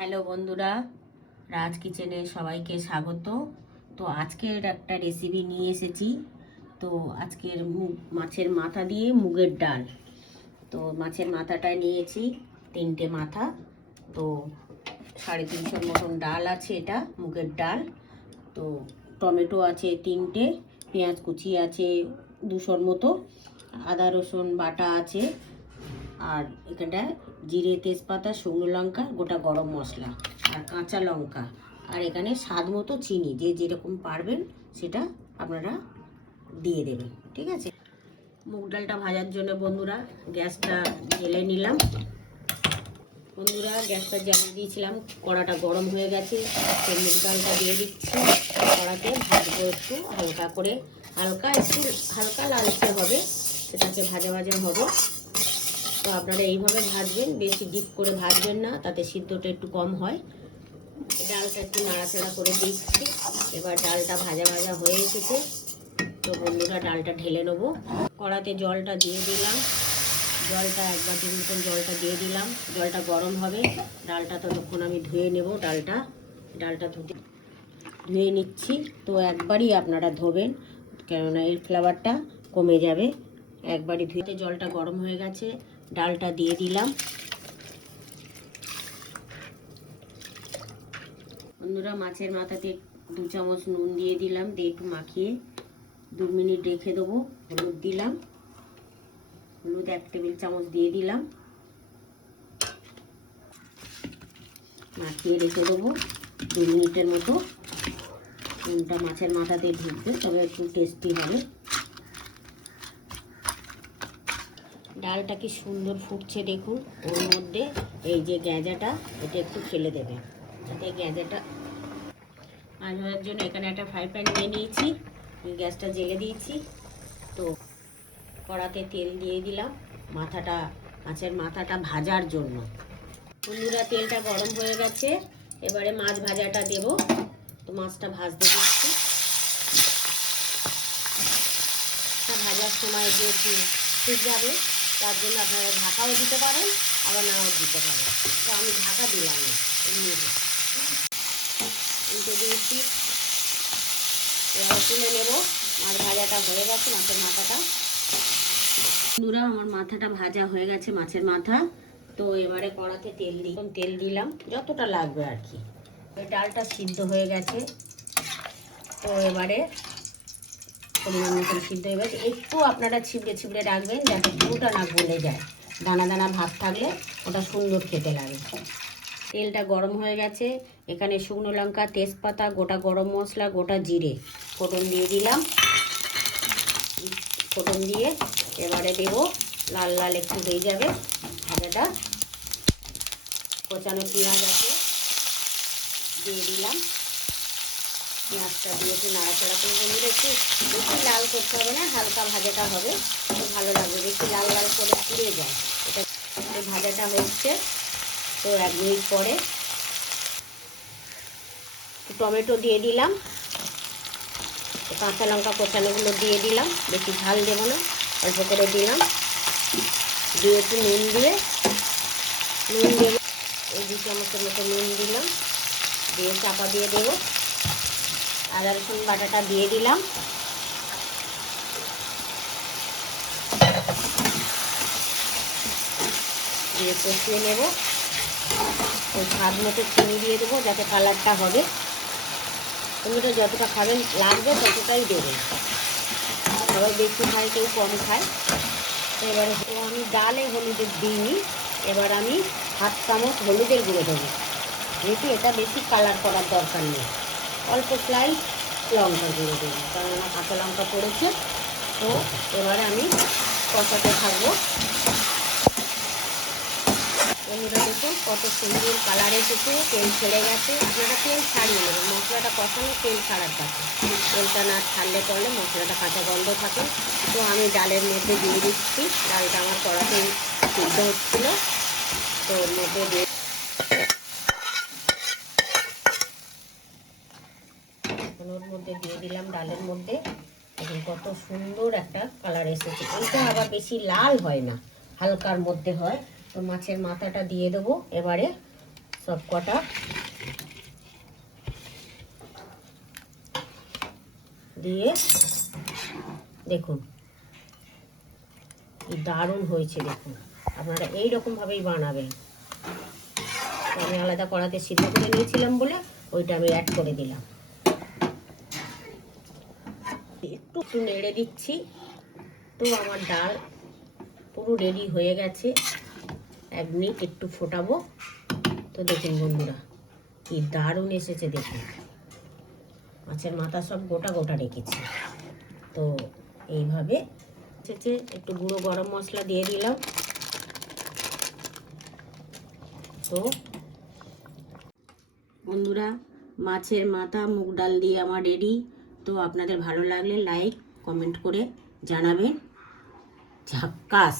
Hello বন্ধুরা, রাজ কিচেনে সবাইকে স্বাগত। তো আজকের একটা রেসিপি নিয়ে এসেছি। তো আজকের মাছের মাথা দিয়ে মুগের ডাল। তো মাছের মাথাটা নিয়েছি 3টে মাথা। তো 350 মতন ডাল আছে, এটা মুগের ডাল। তো টমেটো আছে 3টে, পেঁয়াজ কুচি আছে 200 মতো, আদা রসুন বাটা আছে, আর এখানটা জিরে তেজপাতা শুকনো লঙ্কা গোটা গরম মশলা আর কাঁচা লঙ্কা, আর এখানে স্বাদ মতো চিনি, যে যেরকম পারবেন সেটা আপনারা দিয়ে দেবেন। ঠিক আছে। মুগ ডালটা ভাজার জন্য বন্ধুরা গ্যাসটা জ্বেলে নিলাম। বন্ধুরা গ্যাসটা জ্বালিয়ে দিয়েছিলাম, কড়াটা গরম হয়ে গেছে। সেই মুগ ডালটা দিয়ে দিচ্ছি কড়াতে, ভাজবো একটু হালকা করে, হালকা লালচে হবে, সেটাকে ভাজা ভাজা হবে। তো আপনারা এইভাবে ভাজবেন, বেশি ডিপ করে ভাজবেন না, তাতে সিদ্ধটা একটু কম হয়। ডালটা একটু নাড়াচাড়া করে দিচ্ছি। এবার ডালটা ভাজা ভাজা হয়ে এসেছে। তো বন্ধুরা ডালটা ঢেলে নেবো। কড়াতে জলটা দিয়ে দিলাম, জলটা 1 বাটির মতন জলটা দিয়ে দিলাম। জলটা গরম হবে, ডালটা ততক্ষণ আমি ধুয়ে নেব। ডালটা ধুয়ে নিচ্ছি। তো একবারই আপনারা ধোবেন, কেননা এর ফ্লেভারটা কমে যাবে। একবারই ধুয়ে, জলটা গরম হয়ে গেছে, ডালটা দিয়ে দিলাম। বন্ধুরা মাছের মাথাতে 2 চামচ নুন দিয়ে দিলাম, দিয়ে একটু মাখিয়ে 2 মিনিট রেখে দেবো। হলুদ দিলাম, হলুদ 1 টেবিল চামচ দিয়ে দিলাম, মাখিয়ে রেখে দেবো 2 মিনিটের মতো। নুনটা মাছের মাথাতে ঢুকবে, তবে একটু টেস্টি হবে। ডালটা কি সুন্দর ফুটছে দেখুন। ওর মধ্যে এই যে গ্যাঁজাটা, এটা একটু ফেলে দেবে, যাতে গ্যাঁজাটা মাছ ভাজার জন্য। এখানে একটা ফ্রাই প্যান নিয়ে নিয়েছি, গ্যাসটা জ্বেলে দিয়েছি। তো কড়াতে তেল দিয়ে দিলাম মাছের মাথাটা ভাজার জন্য। বন্ধুরা তেলটা গরম হয়ে গেছে, এবারে মাছ ভাজাটা দেব। তো মাছটা ভাজতে দিচ্ছি। ভাজার সময় যেহেতু ঠিক যাবে, তার জন্য আপনারা ঢাকাও দিতে পারেন, আবার নাও দিতে পারেন। তো আমি ঢাকা দিলাম না, এমনি উল্টে দিয়েছি। এবার তুলে নেব। মাছ ভাজাটা হয়ে গেছে, মাছের মাথাটা। বন্ধুরা আমার মাথাটা ভাজা হয়ে গেছে, মাছের মাথা। তো এবারে কড়াতে তেল দিলাম যতটা লাগবে আর কি। ডালটা সিদ্ধ হয়ে গেছে। তো এবারে পরিমাণ মতন সিদ্ধ হয়ে গেছে। একটু আপনারা ছিবড়ে রাখবেন, যাতে পুরোটা না গলে যায়। দানা দানা ভাত থাকলে ওটা সুন্দর খেতে লাগে। তেলটা গরম হয়ে গেছে, এখানে শুকনো লঙ্কা, তেজপাতা, গোটা গরম মশলা, গোটা জিরে ফোড়ন দিয়ে দিলাম। ফোড়ন দিয়ে এবারে দেব, লাল লাল একটু হয়ে যাবে ভাজাটা। কোচানো পেঁয়াজ আছে, দিয়ে দিলাম। পেঁয়াজটা দিয়ে একটু নাড়াচাড়া করে বন্ধুরা, একটু বেশি লাল করতে হবে না, হালকা ভাজাটা হবে, খুব ভালো লাগবে। বেশি লাল লাল করে পুড়ে যায় এটা। ভাজাটা হচ্ছে। তো 1 মিনিট পরে টমেটো দিয়ে দিলাম, কাঁচা লঙ্কা কোচানোগুলো দিয়ে দিলাম। বেশি ঝাল দেবো না, অল্প করে দিলাম। দিয়ে একটু নুন দেবো, এই 2 চামচের মতো নুন দিলাম, দিয়ে চাপা দিয়ে দেবো। আদা রসুন বাটাটা দিয়ে দিলাম। দিয়ে কষিয়ে নেব। ওই স্বাদ মতো চিনি দিয়ে দেবো, যাতে কালারটা হবে। টমেটো যতটা খাবেন লাগবে ততটাই দেবেন, সবাই বেশি খায়, কেউ কম খায়। তো এবারে আমি ডালে হলুদের দিইনি, এবার আমি 1/2 চামচ হলুদের গুঁড়ো দেবো, যেহেতু এটা বেশি কালার করার দরকার নেই। অল্প স্লাইস লঙ্কা গুঁড়ো দেবো, কারণ আমার কাঁচা লঙ্কা পড়েছে। তো এবারে আমি কষাতে থাকবো। বন্ধুরা দেখুন কত সুন্দর কালার এসেছে, তেল ছেড়ে গেছে। আপনারা তেল ছাড়িয়ে নেবেন, মশলাটা কষানো তেল ছাড়ার কাছে। তেলটা না ছাড়লে পড়লে মশলাটা কাঁচা গন্ধ থাকে। তো আমি ডালের মধ্যে দিয়ে দিচ্ছি। ডালটা আমার কড়াতে সিদ্ধ হচ্ছিল, তো ওর মধ্যে দিয়ে দিলাম ডালের মধ্যে। দেখুন কত সুন্দর একটা কালার এসেছে। এটা আবার বেশি লাল হয় না, হালকার মধ্যে হয়। তো মাছের মাথাটা দিয়ে দেবো এবারে। সব কটা দিয়ে দেখুন কি দারুণ হয়েছে। দেখুন আপনারা এইরকমভাবেই বানাবেন। আমি আলাদা কড়াতে সিদ্ধ করে নিয়েছিলাম বলে ওইটা আমি অ্যাড করে দিলাম। একটু একটু নেড়ে দিচ্ছি। তো আমার ডাল পুরো রেডি হয়ে গেছে। 1 মিনিট একটু ফোটাবো। তো দেখুন বন্ধুরা কি দারুণ এসেছে। দেখুন মাছের মাথা সব গোটা গোটা রেখেছি। তো এইভাবে এসেছে। একটু গুঁড়ো গরম মশলা দিয়ে দিলাম। তো বন্ধুরা মাছের মাথা মুগ ডাল দিয়ে আমার রেডি। তো আপনাদের ভালো লাগলে লাইক কমেন্ট করে জানাবেন। ঝাক্কাস।